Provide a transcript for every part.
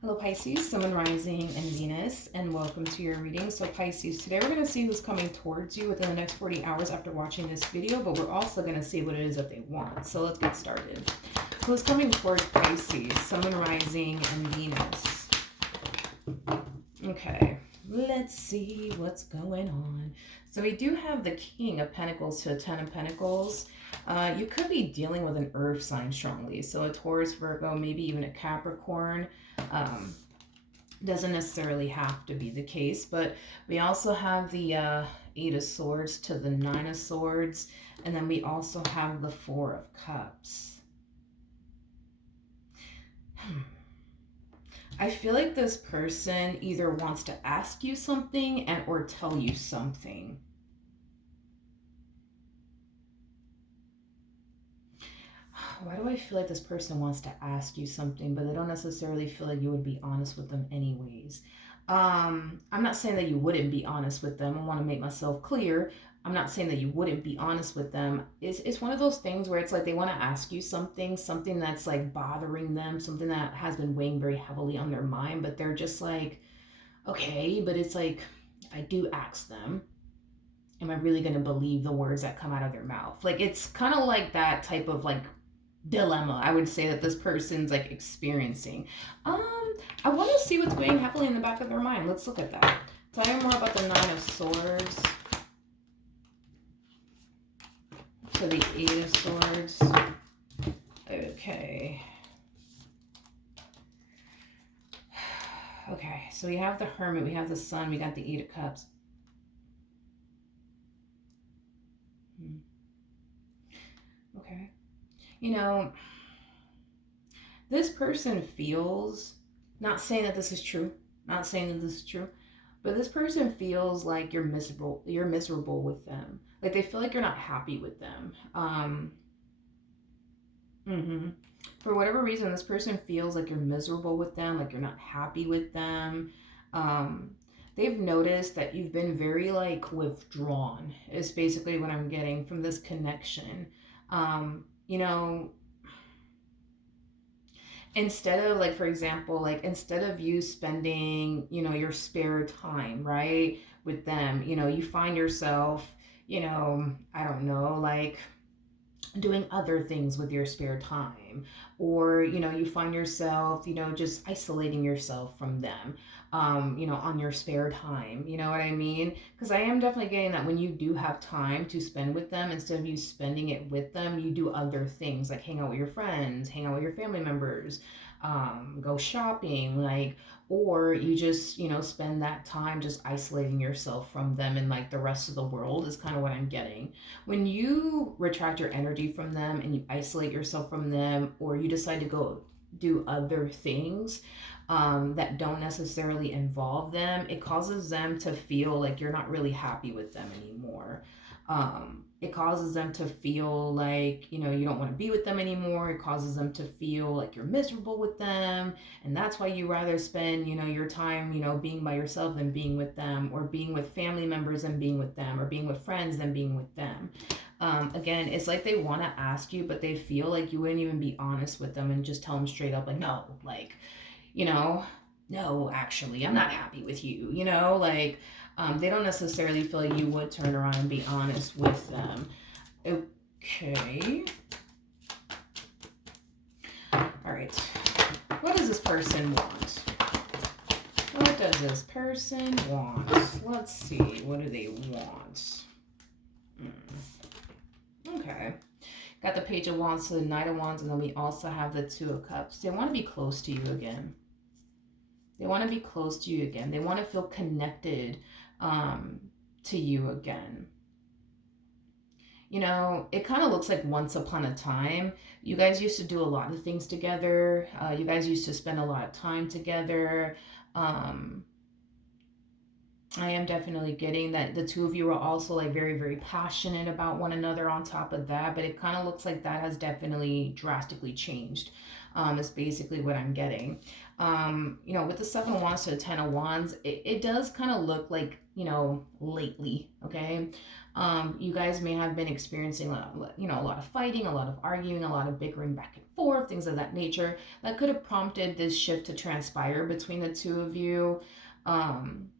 Hello Pisces, Sun, Rising, and Venus, and welcome to your reading. So Pisces, today we're going to see who's coming towards you within the next 40 hours after watching this video, but we're also going to see what it is that they want. So let's get started. Who's coming towards Pisces, Sun, Rising, and Venus? Okay, let's see what's going on. So we do have the King of Pentacles to the Ten of Pentacles. You could be dealing with an earth sign strongly. So a Taurus, Virgo, maybe even a Capricorn. Doesn't necessarily have to be the case, but we also have the Eight of Swords to the Nine of Swords, and then we also have the Four of Cups. I feel like this person either wants to ask you something and or tell you something. Why do I feel like this person wants to ask you something, but they don't necessarily feel like you would be honest with them anyways? I'm not saying that you wouldn't be honest with them. I want to make myself clear. I'm not saying that you wouldn't be honest with them. It's one of those things where it's like they want to ask you something that's like bothering them, something that has been weighing very heavily on their mind, but they're just like, okay, but it's like, if I do ask them, am I really going to believe the words that come out of their mouth? Like, it's kind of like that type of like dilemma I would say that this person's like experiencing. I want to see what's weighing heavily in the back of their mind. Let's look at that. Tell me more about the Nine of Swords to the Eight of Swords. Okay. Okay, so we have the Hermit, we have the Sun, we got the Eight of Cups. Okay. You know, this person feels, not saying that this is true, not saying that this is true, but this person feels like you're miserable with them. Like they feel like you're not happy with them. For whatever reason, this person feels like you're miserable with them, like you're not happy with them. Um, they've noticed that you've been very like withdrawn, is basically what I'm getting from this connection. You know, instead of like, for example, like instead of you spending, your spare time, right, with them, you find yourself, I don't know, like doing other things with your spare time, or you find yourself just isolating yourself from them, on your spare time, you know what I mean? Because I am definitely getting that when you do have time to spend with them, instead of you spending it with them, you do other things like hang out with your friends, hang out with your family members, go shopping, like, or you just spend that time just isolating yourself from them and like the rest of the world, is kind of what I'm getting. When you retract your energy from them and you isolate yourself from them, or you decide to go do other things that don't necessarily involve them, it causes them to feel like you're not really happy with them anymore. It causes them to feel like you don't want to be with them anymore. It causes them to feel like you're miserable with them, and that's why you rather spend your time being by yourself than being with them, or being with family members than being with them, or being with friends than being with them. Again, it's like they want to ask you, but they feel like you wouldn't even be honest with them and just tell them straight up, like, no, like, you know, no, actually, I'm not happy with you, like, they don't necessarily feel like you would turn around and be honest with them. Okay. All right. What does this person want? What does this person want? Let's see. What do they want? Okay. Got the Page of Wands to the Knight of Wands, and then we also have the Two of Cups. They want to be close to you again. They want to be close to you again. They want to feel connected to you again. It kind of looks like once upon a time, you guys used to do a lot of things together. You guys used to spend a lot of time together. I am definitely getting that the two of you are also like very, very passionate about one another on top of that, but it kind of looks like that has definitely drastically changed. Is basically what I'm getting. With the 7 of Wands to the 10 of Wands, it does kind of look like, lately, okay? You guys may have been experiencing a lot of fighting, a lot of arguing, a lot of bickering back and forth, things of that nature that could have prompted this shift to transpire between the two of you. Um,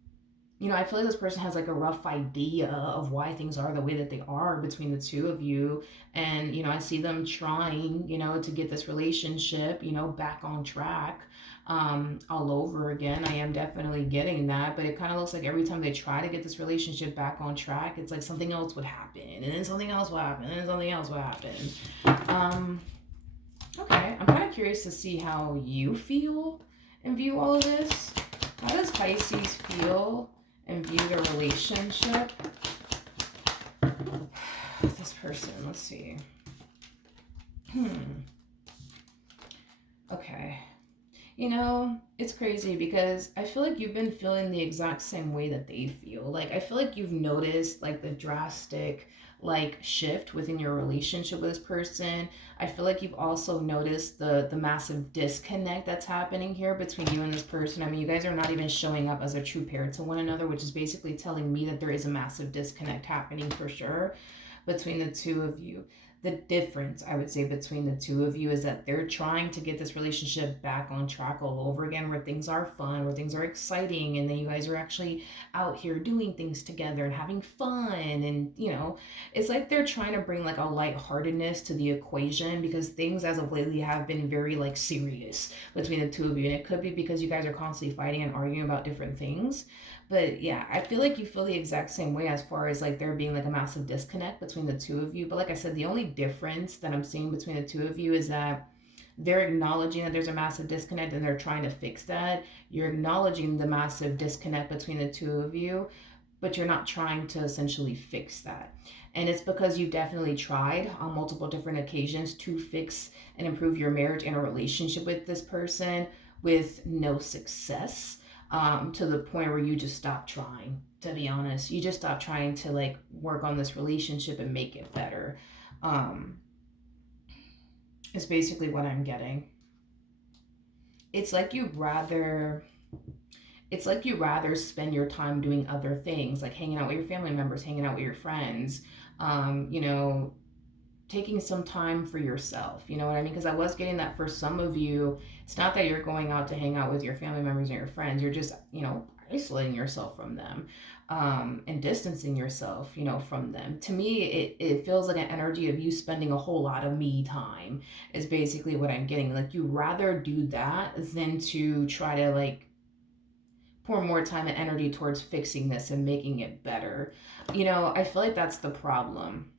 I feel like this person has like a rough idea of why things are the way that they are between the two of you. And, I see them trying, to get this relationship, back on track all over again. I am definitely getting that. But it kind of looks like every time they try to get this relationship back on track, it's like something else would happen. And then something else would happen. And then something else would happen. Um, okay. I'm kind of curious to see how you feel and view all of this. How does Pisces feel and view the relationship? This person, let's see. Okay. It's crazy because I feel like you've been feeling the exact same way that they feel. Like, I feel like you've noticed like the drastic like shift within your relationship with this person. I feel like you've also noticed the massive disconnect that's happening here between you and this person. I mean, you guys are not even showing up as a true pair to one another, which is basically telling me that there is a massive disconnect happening for sure between the two of you. The difference, I would say, between the two of you is that they're trying to get this relationship back on track all over again, where things are fun, where things are exciting, and then you guys are actually out here doing things together and having fun. And, it's like they're trying to bring like a lightheartedness to the equation, because things as of lately have been very like serious between the two of you. And it could be because you guys are constantly fighting and arguing about different things. But yeah, I feel like you feel the exact same way as far as like there being like a massive disconnect between the two of you. But like I said, the only difference that I'm seeing between the two of you is that they're acknowledging that there's a massive disconnect and they're trying to fix that. You're acknowledging the massive disconnect between the two of you, but you're not trying to essentially fix that. And it's because you definitely tried on multiple different occasions to fix and improve your marriage and a relationship with this person with no success, to the point where you just stopped trying. To be honest, you just stopped trying to like work on this relationship and make it better. Um, is basically what I'm getting. It's like you rather it's like you rather spend your time doing other things, like hanging out with your family members, hanging out with your friends, um, you know, taking some time for yourself. You know what I mean? Because I was getting that for some of you, it's not that you're going out to hang out with your family members and your friends. You're just, isolating yourself from them, and distancing yourself, from them. To me, it feels like an energy of you spending a whole lot of me time, is basically what I'm getting. Like, you rather do that than to try to, like, pour more time and energy towards fixing this and making it better. I feel like that's the problem,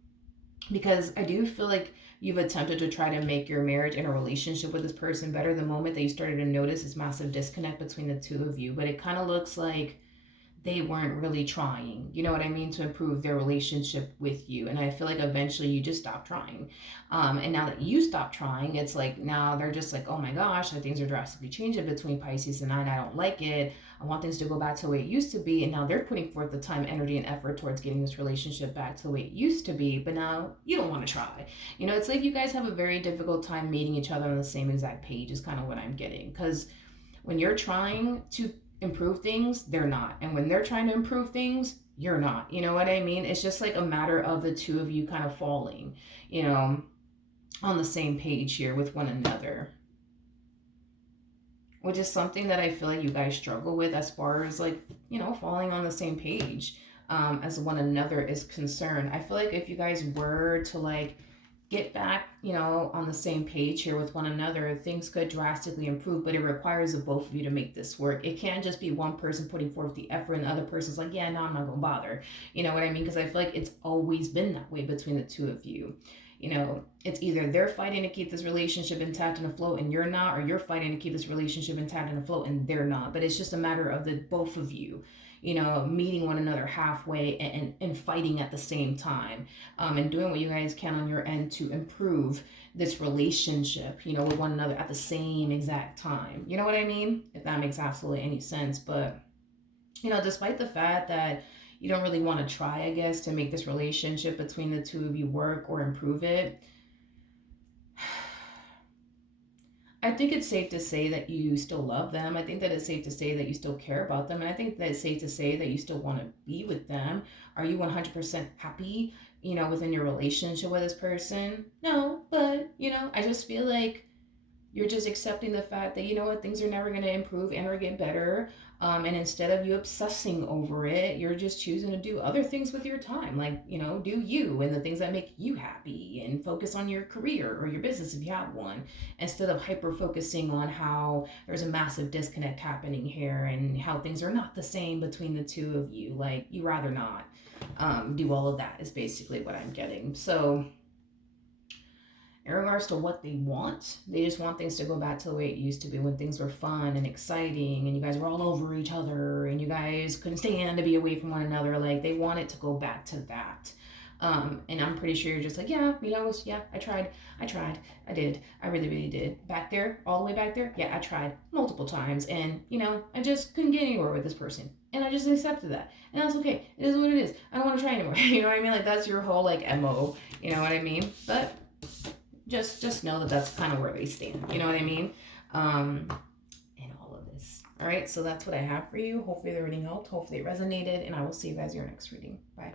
because I do feel like you've attempted to try to make your marriage and a relationship with this person better the moment that you started to notice this massive disconnect between the two of you. But it kind of looks like they weren't really trying, you know what I mean, to improve their relationship with you. And I feel like eventually you just stopped trying. And now that you stopped trying, it's like now they're just like, oh my gosh, like things are drastically changing between Pisces and I don't like it. I want things to go back to the way it used to be. And now they're putting forth the time, energy, and effort towards getting this relationship back to the way it used to be. But now you don't want to try. It's like you guys have a very difficult time meeting each other on the same exact page, is kind of what I'm getting. Because when you're trying to improve things, they're not. And when they're trying to improve things, you're not. You know what I mean? It's just like a matter of the two of you kind of falling, you know, on the same page here with one another, which is something that I feel like you guys struggle with as far as like, falling on the same page, as one another is concerned. I feel like if you guys were to like get back, on the same page here with one another, things could drastically improve, but it requires the both of you to make this work. It can't just be one person putting forth the effort and the other person's like, yeah, no, I'm not gonna bother. You know what I mean? Because I feel like it's always been that way between the two of you. It's either they're fighting to keep this relationship intact and afloat and you're not, or you're fighting to keep this relationship intact and afloat and they're not. But it's just a matter of the both of you, meeting one another halfway and fighting at the same time, and doing what you guys can on your end to improve this relationship, with one another at the same exact time. You know what I mean? If that makes absolutely any sense. But, despite the fact that you don't really want to try, I guess, to make this relationship between the two of you work or improve it, I think it's safe to say that you still love them. I think that it's safe to say that you still care about them. And I think that it's safe to say that you still want to be with them. Are you 100% happy, within your relationship with this person? No, but, I just feel like you're just accepting the fact that, what, things are never going to improve and or get better. And instead of you obsessing over it, you're just choosing to do other things with your time, like, do you and the things that make you happy, and focus on your career or your business if you have one, instead of hyper focusing on how there's a massive disconnect happening here and how things are not the same between the two of you. Like, you rather not do all of that, is basically what I'm getting. So in regards to what they want, they just want things to go back to the way it used to be, when things were fun and exciting and you guys were all over each other and you guys couldn't stand to be away from one another. Like, they want it to go back to that. And I'm pretty sure you're just like, yeah, yeah, I tried, I did, I really, really did. Back there, all the way back there, yeah, I tried multiple times, and I just couldn't get anywhere with this person, and I just accepted that, and that's okay. It is what it is. I don't want to try anymore. You know what I mean? Like, that's your whole like mo. You know what I mean? But just know that that's kind of where they stand. You know what I mean? In all of this. All right, so that's what I have for you. Hopefully the reading helped. Hopefully it resonated, and I will see you guys in your next reading. Bye.